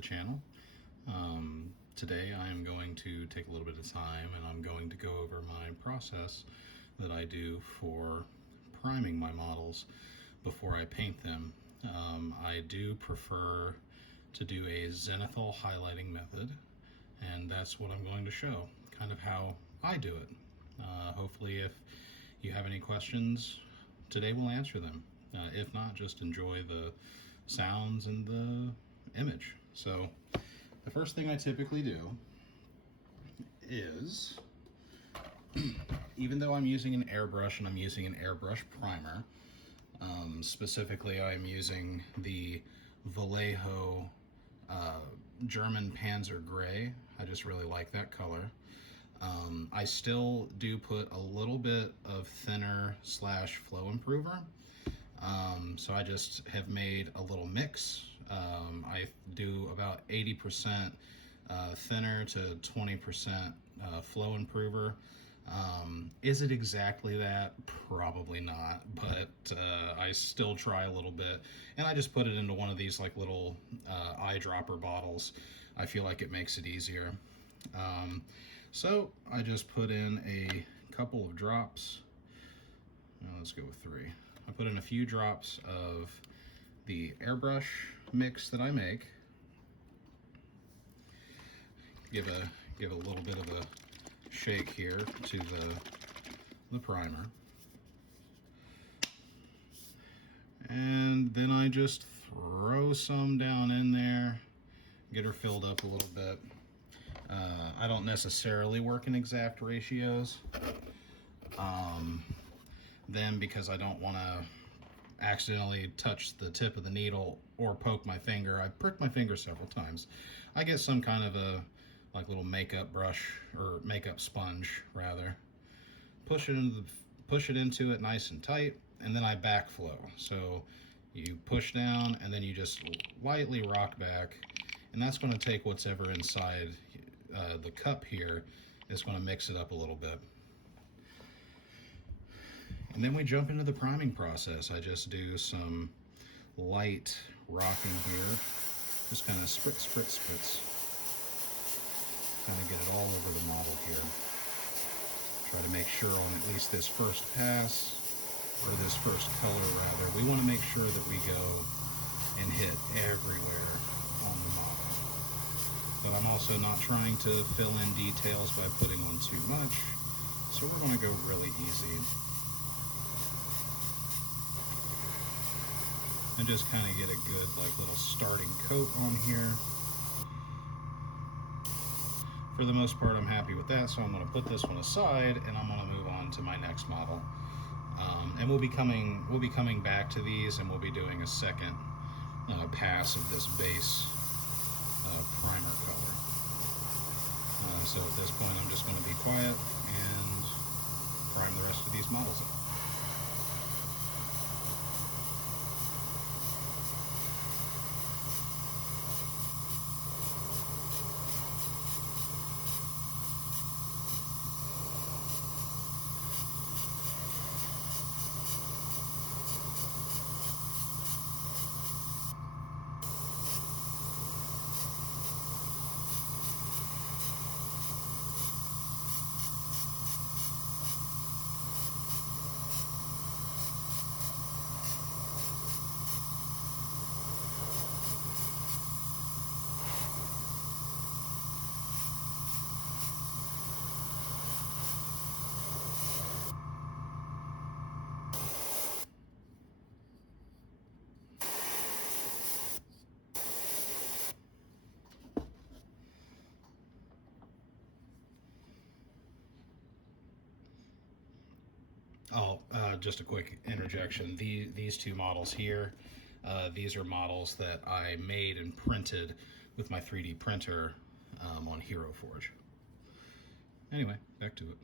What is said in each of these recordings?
the channel. Today I am going to take a little bit of time and I'm going to go over my process that I do for priming my models before I paint them. I do prefer to do a zenithal highlighting method, and that's what I'm going to show, kind of how I do it. Hopefully if you have any questions, today we'll answer them. If not, just enjoy the sounds and the image. So the first thing I typically do is, even though I'm using an airbrush and I'm using an airbrush primer, specifically I'm using the Vallejo German Panzer Gray. I just really like that color. I still do put a little bit of thinner / flow improver. So I just have made a little mix. I do about 80% thinner to 20% flow improver. Is it exactly that? Probably not, but I still try a little bit, and I just put it into one of these like little eyedropper bottles. I feel like it makes it easier. So I just put in a couple of drops. Let's go with 3. I put in a few drops of the airbrush mix that I make. Give a little bit of a shake here to the primer. And then I just throw some down in there, get her filled up a little bit. I don't necessarily work in exact ratios. Then, because I don't want to accidentally touch the tip of the needle or poke my finger, I pricked my finger several times. I get some kind of a like little makeup brush, or makeup sponge rather. Push it into it nice and tight, and then I backflow. So you push down and then you just lightly rock back, and that's going to take what's ever inside the cup here. Is going to mix it up a little bit. And then we jump into the priming process. I just do some light rocking here. Just kind of spritz, spritz, spritz. Kind of get it all over the model here. Try to make sure on at least this first pass, or this first color rather, we want to make sure that we go and hit everywhere on the model. But I'm also not trying to fill in details by putting on too much, so we're going to go really easy. And just kind of get a good like little starting coat on here. For the most part, I'm happy with that, so I'm going to put this one aside and I'm going to move on to my next model. And we'll be coming back to these, and we'll be doing a second pass of this base primer color. So at this point, I'm just going to be quiet and prime the rest of these models up. Just a quick interjection. These two models here, these are models that I made and printed with my 3D printer on Hero Forge. Anyway, back to it.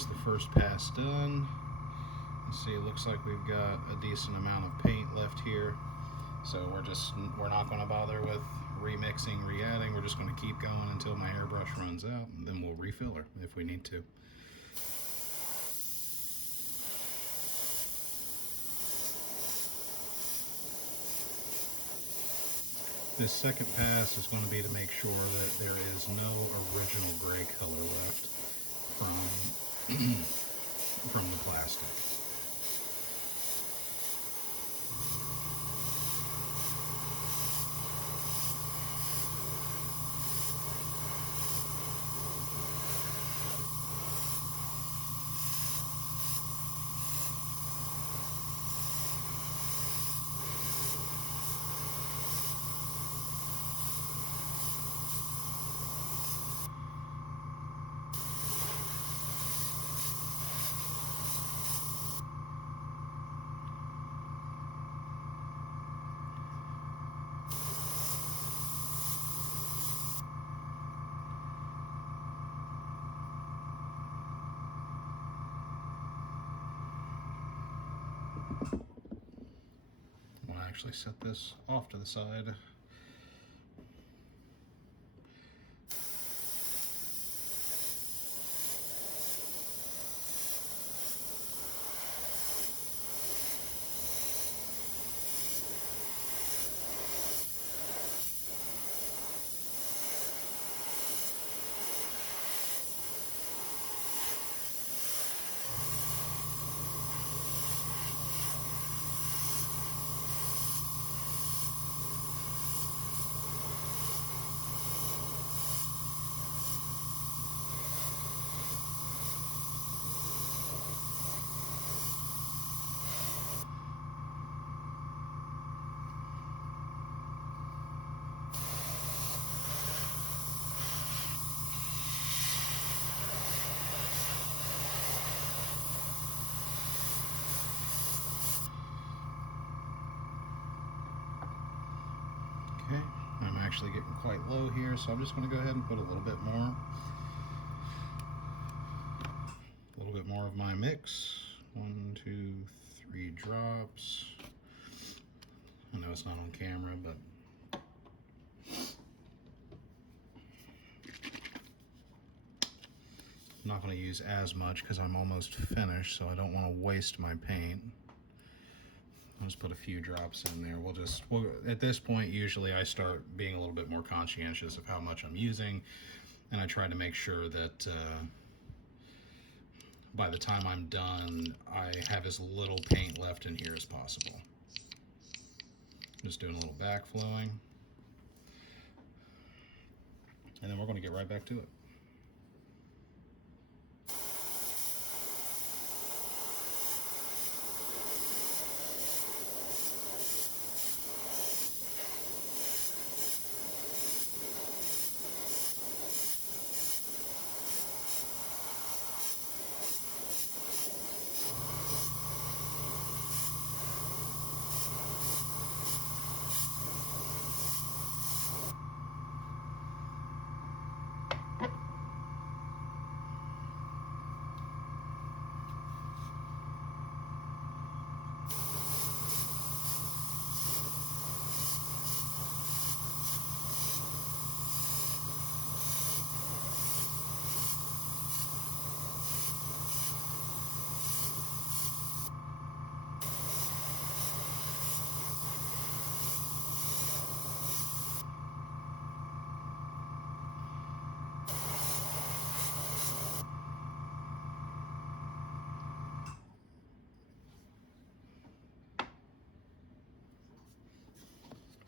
is the first pass done. You see, it looks like we've got a decent amount of paint left here. So we're not going to bother with remixing, re-adding. We're just going to keep going until my airbrush runs out, and then we'll refill her if we need to. This second pass is going to be to make sure that there is no original gray color left from the plastic. I'll actually set this off to the side. Okay, I'm actually getting quite low here, so I'm just going to go ahead and put a little bit more of my mix. 1, 2, 3 drops. I know it's not on camera, but I'm not going to use as much because I'm almost finished, so I don't want to waste my paint. I'll just put a few drops in there. At this point, usually I start being a little bit more conscientious of how much I'm using, and I try to make sure that by the time I'm done, I have as little paint left in here as possible. Just doing a little backflowing, and then we're going to get right back to it.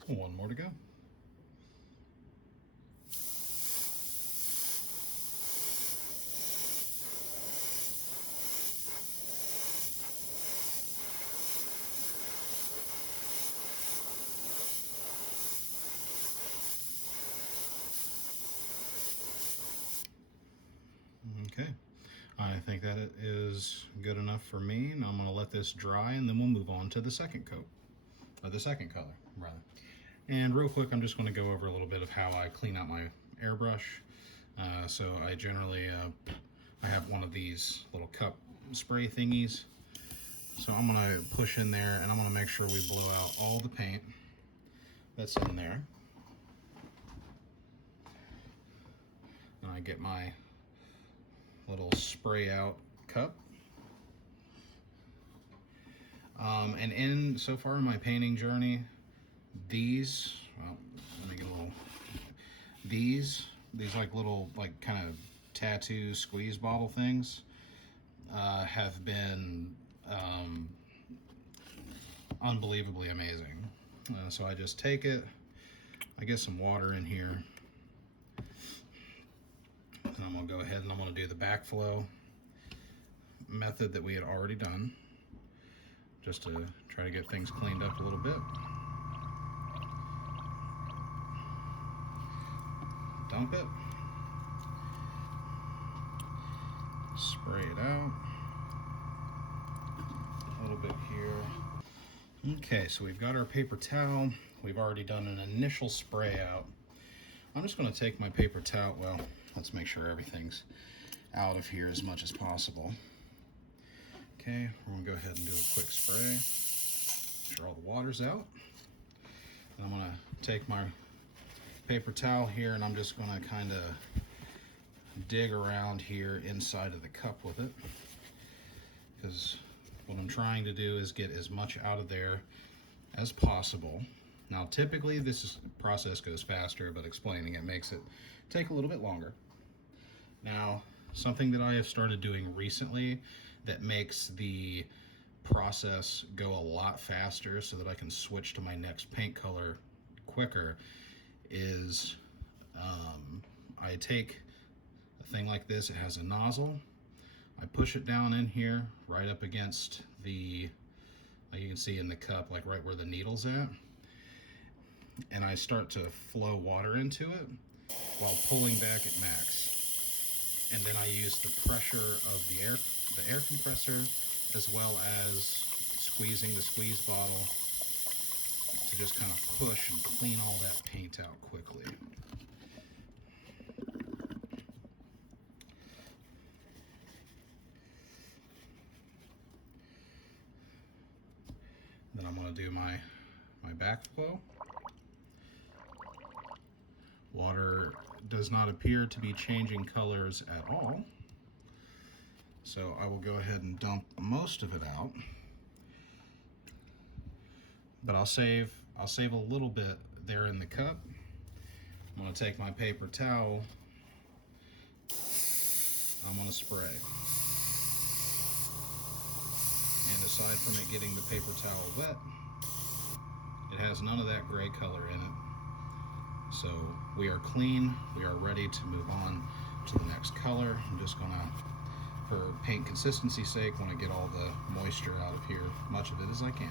One more to go. Okay, I think that it is good enough for me, and I'm going to let this dry, and then we'll move on to the second coat, or the second color, rather. And real quick, I'm just going to go over a little bit of how I clean out my airbrush. So I generally I have one of these little cup spray thingies. So I'm gonna push in there and I'm gonna make sure we blow out all the paint that's in there. And I get my little spray out cup. And so far in my painting journey, these, well, let me get a little, these like little, like kind of tattoo squeeze bottle things have been unbelievably amazing. So I just take it, I get some water in here, and I'm gonna go ahead and I'm gonna do the backflow method that we had already done, just to try to get things cleaned up a little bit. Dump it, spray it out, a little bit here. Okay, so we've got our paper towel. We've already done an initial spray out. I'm just going to take my paper towel, well, let's make sure everything's out of here as much as possible. Okay, we're going to go ahead and do a quick spray. Make sure all the water's out. And I'm going to take my paper towel here and I'm just going to kind of dig around here inside of the cup with it, because what I'm trying to do is get as much out of there as possible. Now typically this process goes faster, but explaining it makes it take a little bit longer. Now, something that I have started doing recently that makes the process go a lot faster so that I can switch to my next paint color quicker is I take a thing like this. It has a nozzle. I push it down in here right up against the, like you can see in the cup, like right where the needle's at, and I start to flow water into it while pulling back at max. And then I use the pressure of the air compressor, as well as squeezing the squeeze bottle to just kind of push and clean all that paint out quickly. Then I'm going to do my backflow. Water does not appear to be changing colors at all, so I will go ahead and dump most of it out. But I'll save a little bit there in the cup. I'm going to take my paper towel. I'm going to spray. And aside from it getting the paper towel wet, it has none of that gray color in it. So we are clean. We are ready to move on to the next color. I'm just going to, for paint consistency's sake, want to get all the moisture out of here, much of it as I can.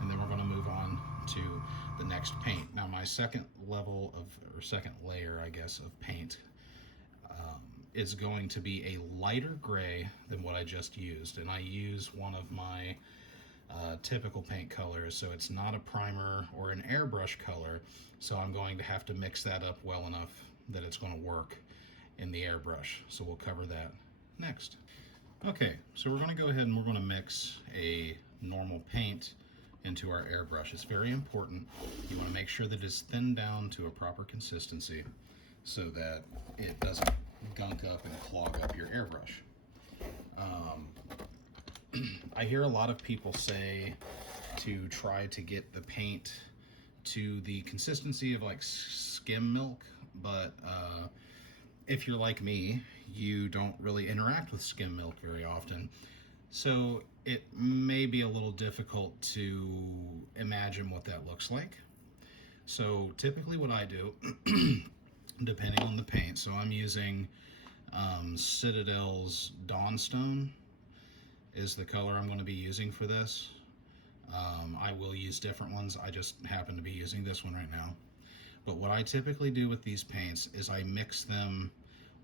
And then we're going to move on to the next paint. Now my second level of, or second layer, I guess, of paint is going to be a lighter gray than what I just used. And I use one of my typical paint colors, so it's not a primer or an airbrush color, so I'm going to have to mix that up well enough that it's going to work in the airbrush. So we'll cover that next. Okay, so we're going to go ahead and we're going to mix a normal paint into our airbrush. It's very important. You want to make sure that it's thinned down to a proper consistency so that it doesn't gunk up and clog up your airbrush. I hear a lot of people say to try to get the paint to the consistency of like skim milk, but if you're like me, you don't really interact with skim milk very often. So it may be a little difficult to imagine what that looks like. So typically what I do, depending on the paint, so I'm using Citadel's Dawnstone is the color I'm going to be using for this. I will use different ones. I just happen to be using this one right now. But what I typically do with these paints is I mix them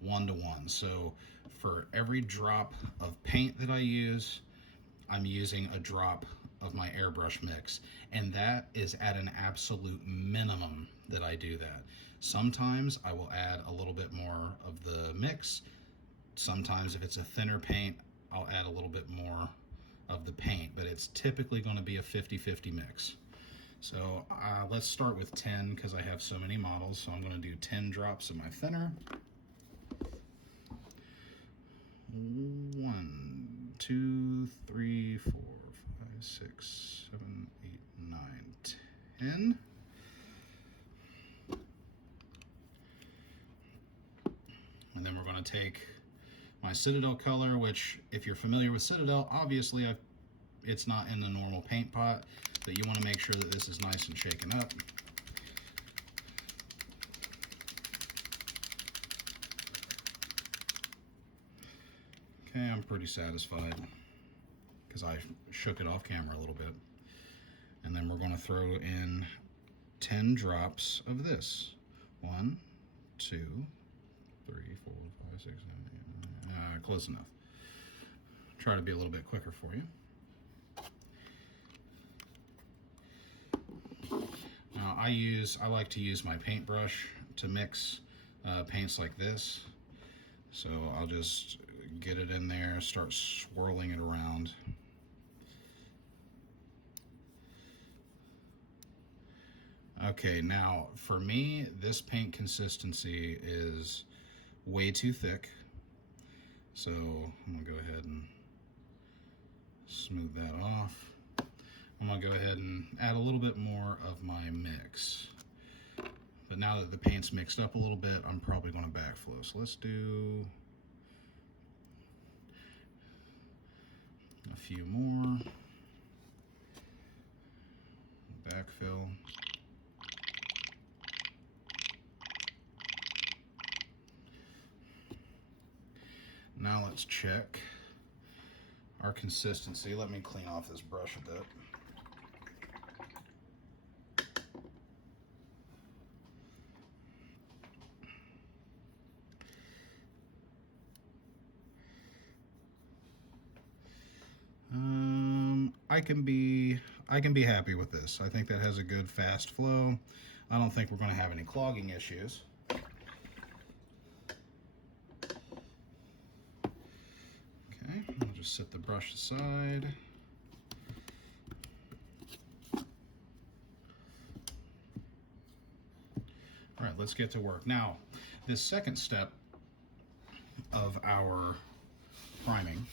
1-to-1. So for every drop of paint that I use, I'm using a drop of my airbrush mix, and that is at an absolute minimum that I do that. Sometimes I will add a little bit more of the mix. Sometimes if it's a thinner paint, I'll add a little bit more of the paint, but it's typically going to be a 50-50 mix. So let's start with 10 because I have so many models. So I'm going to do 10 drops of my thinner. 1, 2, 3, 4, 5, 6, 7, 8, 9, 10. And then we're going to take my Citadel color, which if you're familiar with Citadel, obviously it's not in the normal paint pot, but you want to make sure that this is nice and shaken up. Okay, I'm pretty satisfied because I shook it off camera a little bit. And then we're going to throw in 10 drops of this. 1, 2, 3, 4, 5, 6, 7, 8, 9. Close enough. Try to be a little bit quicker for you. Now I like to use my paintbrush to mix paints like this. So I'll just get it in there, start swirling it around. Okay, now for me, this paint consistency is way too thick. So I'm gonna go ahead and smooth that off. I'm gonna go ahead and add a little bit more of my mix. But now that the paint's mixed up a little bit, I'm probably gonna backflow. So let's do a few more. Backfill. Now let's check our consistency. Let me clean off this brush a bit. I can be happy with this. I think that has a good fast flow. I don't think we're going to have any clogging issues. Okay, I'll just set the brush aside. All right, let's get to work. Now, this second step of our priming,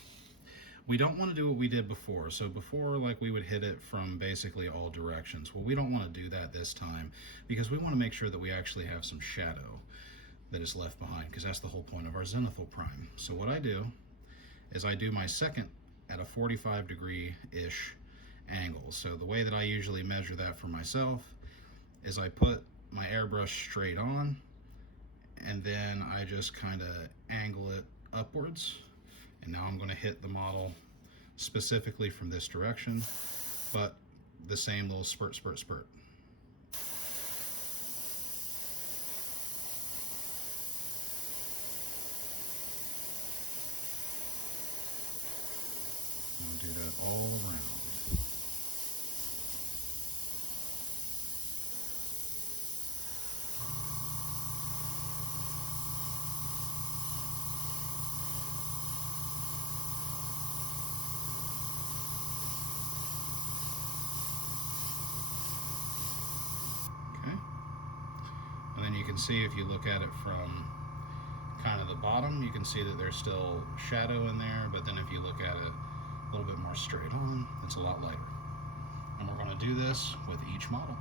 we don't want to do what we did before. So before, like, we would hit it from basically all directions. Well, we don't want to do that this time because we want to make sure that we actually have some shadow that is left behind, because that's the whole point of our Zenithal prime. So what I do is I do my second at a 45-degree-ish angle. So the way that I usually measure that for myself is I put my airbrush straight on, and then I just kind of angle it upwards. And now I'm going to hit the model specifically from this direction, but the same little spurt, spurt, spurt. I'll do that all around. And then you can see, if you look at it from kind of the bottom, you can see that there's still shadow in there, but then if you look at it a little bit more straight on, it's a lot lighter. And we're going to do this with each model.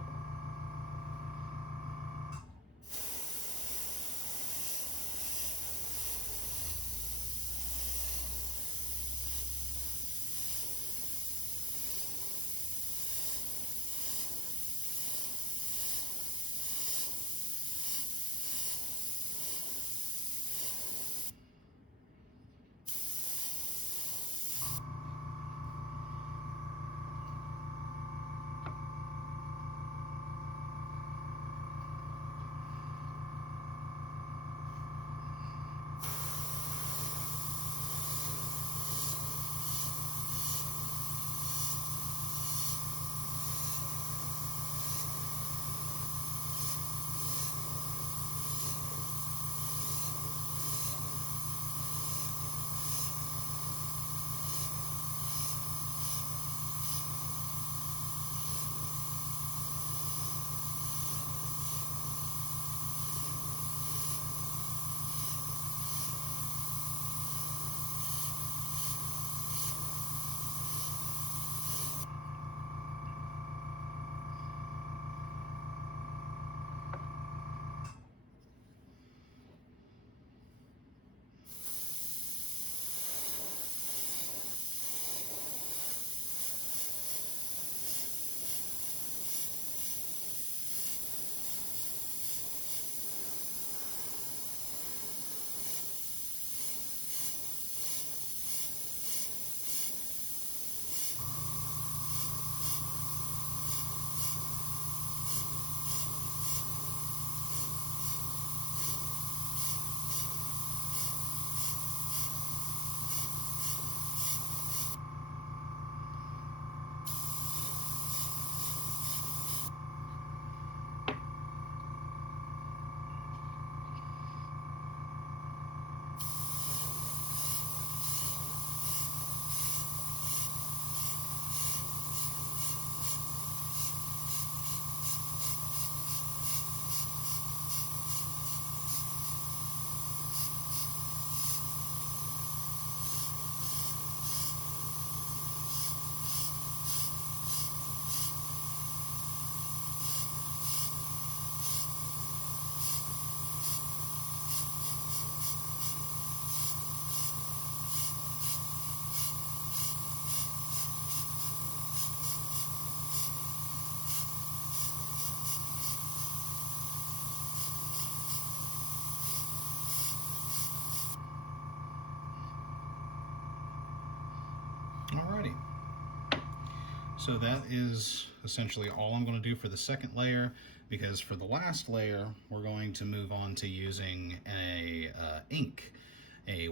So that is essentially all I'm going to do for the second layer, because for the last layer, we're going to move on to using a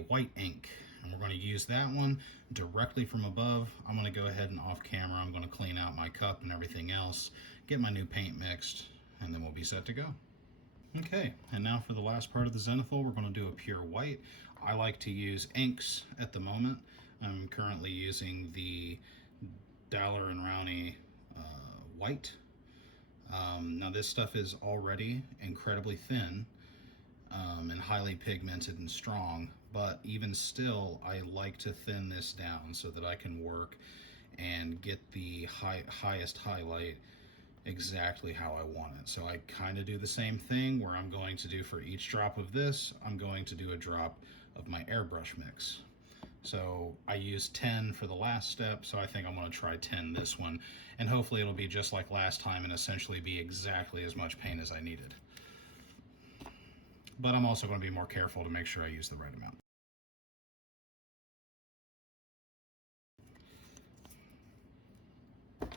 white ink. And we're going to use that one directly from above. I'm going to go ahead and off camera, I'm going to clean out my cup and everything else, get my new paint mixed, and then we'll be set to go. Okay, and now for the last part of the Zenithal, we're going to do a pure white. I like to use inks at the moment. I'm currently using the Daler and Rowney white. Now this stuff is already incredibly thin and highly pigmented and strong, but even still I like to thin this down so that I can work and get the highest highlight exactly how I want it. So I kind of do the same thing where I'm going to do for each drop of this, I'm going to do a drop of my airbrush mix. So I used 10 for the last step, so I think I'm going to try 10 this one, and hopefully it'll be just like last time and essentially be exactly as much paint as I needed. But I'm also going to be more careful to make sure I use the right amount. I'm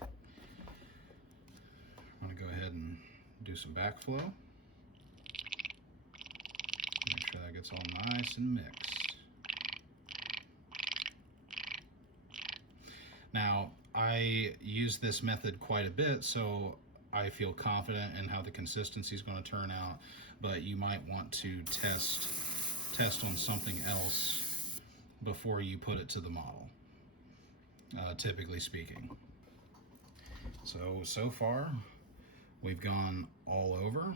going to go ahead and do some backflow. Make sure that gets all nice and mixed. Now, I use this method quite a bit, so I feel confident in how the consistency is going to turn out, but you might want to test on something else before you put it to the model, typically speaking. So far, we've gone all over.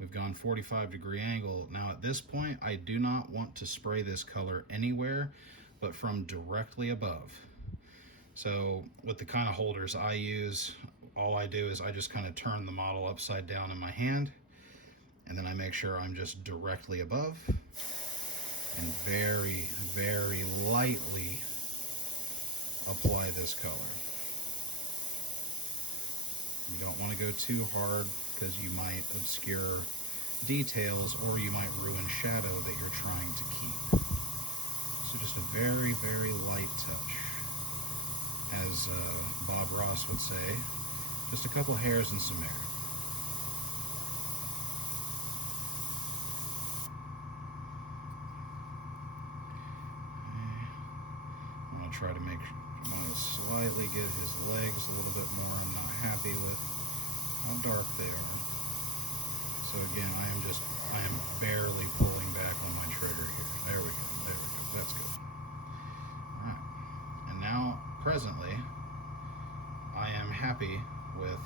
We've gone 45-degree angle. Now at this point, I do not want to spray this color anywhere but from directly above. So with the kind of holders I use, all I do is I just kind of turn the model upside down in my hand, and then I make sure I'm just directly above, and very, very lightly apply this color. You don't want to go too hard because you might obscure details or you might ruin shadow that you're trying to keep. So just a very, very light touch. As Bob Ross would say, just a couple hairs and some air. I'm going to try to I'm going to slightly get his legs a little bit more. I'm not happy with how dark they are. So again, I am barely pulling back on my trigger here. There we go, that's good. All right, and now presently, I am happy with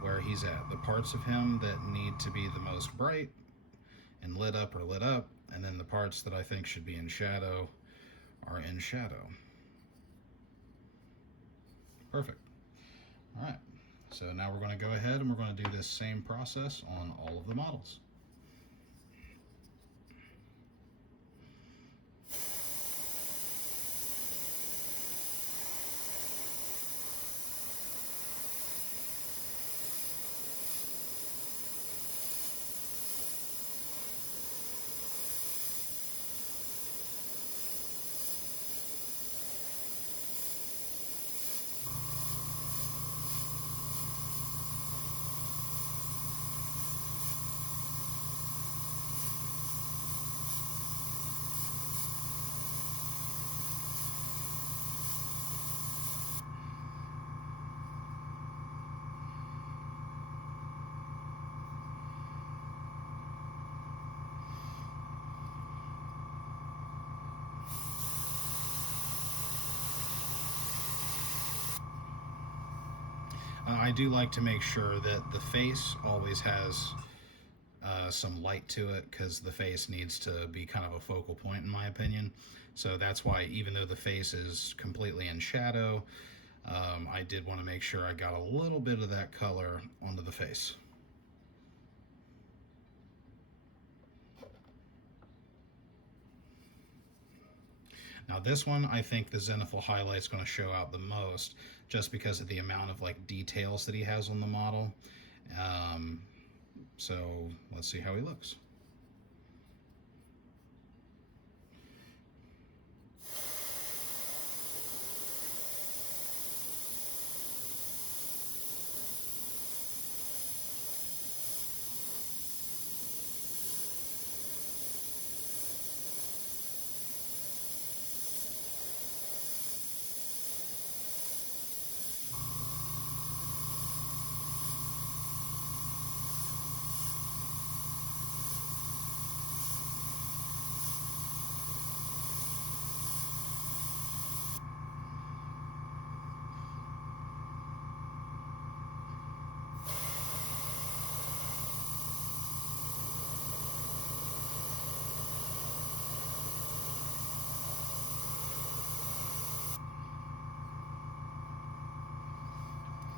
where he's at. The parts of him that need to be the most bright and lit up are lit up, and then the parts that I think should be in shadow are in shadow. Perfect. All right, so now we're going to go ahead and we're going to do this same process on all of the models. I do like to make sure that the face always has some light to it, because the face needs to be kind of a focal point in my opinion. So that's why, even though the face is completely in shadow, I did want to make sure I got a little bit of that color onto the face. Now this one, I think the Zenithal highlight is going to show out the most, just because of the amount of like details that he has on the model. So let's see how he looks.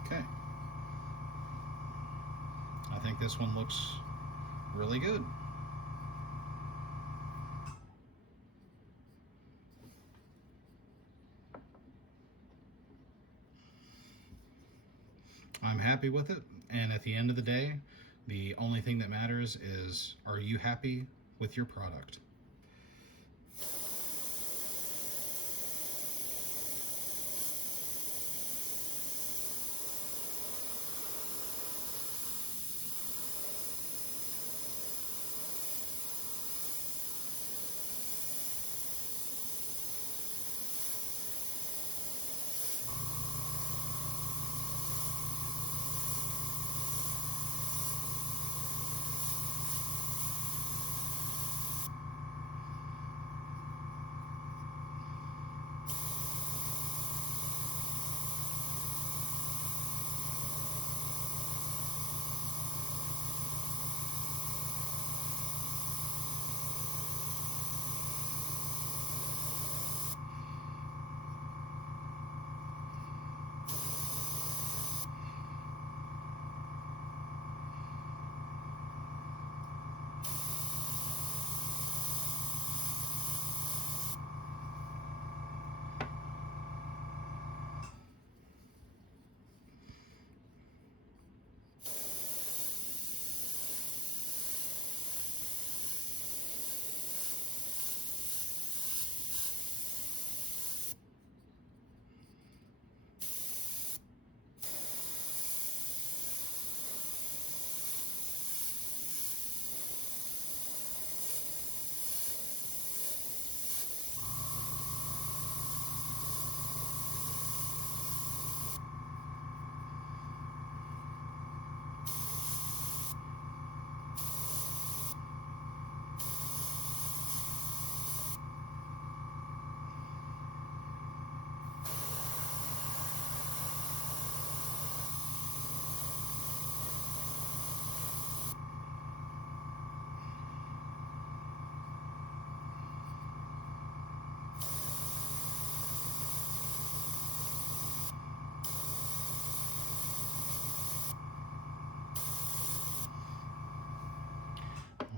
Okay. I think this one looks really good. I'm happy with it, and at the end of the day, the only thing that matters is, are you happy with your product?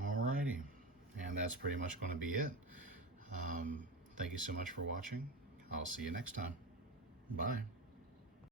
Alrighty, and that's pretty much going to be it. Thank you so much for watching. I'll see you next time. Bye.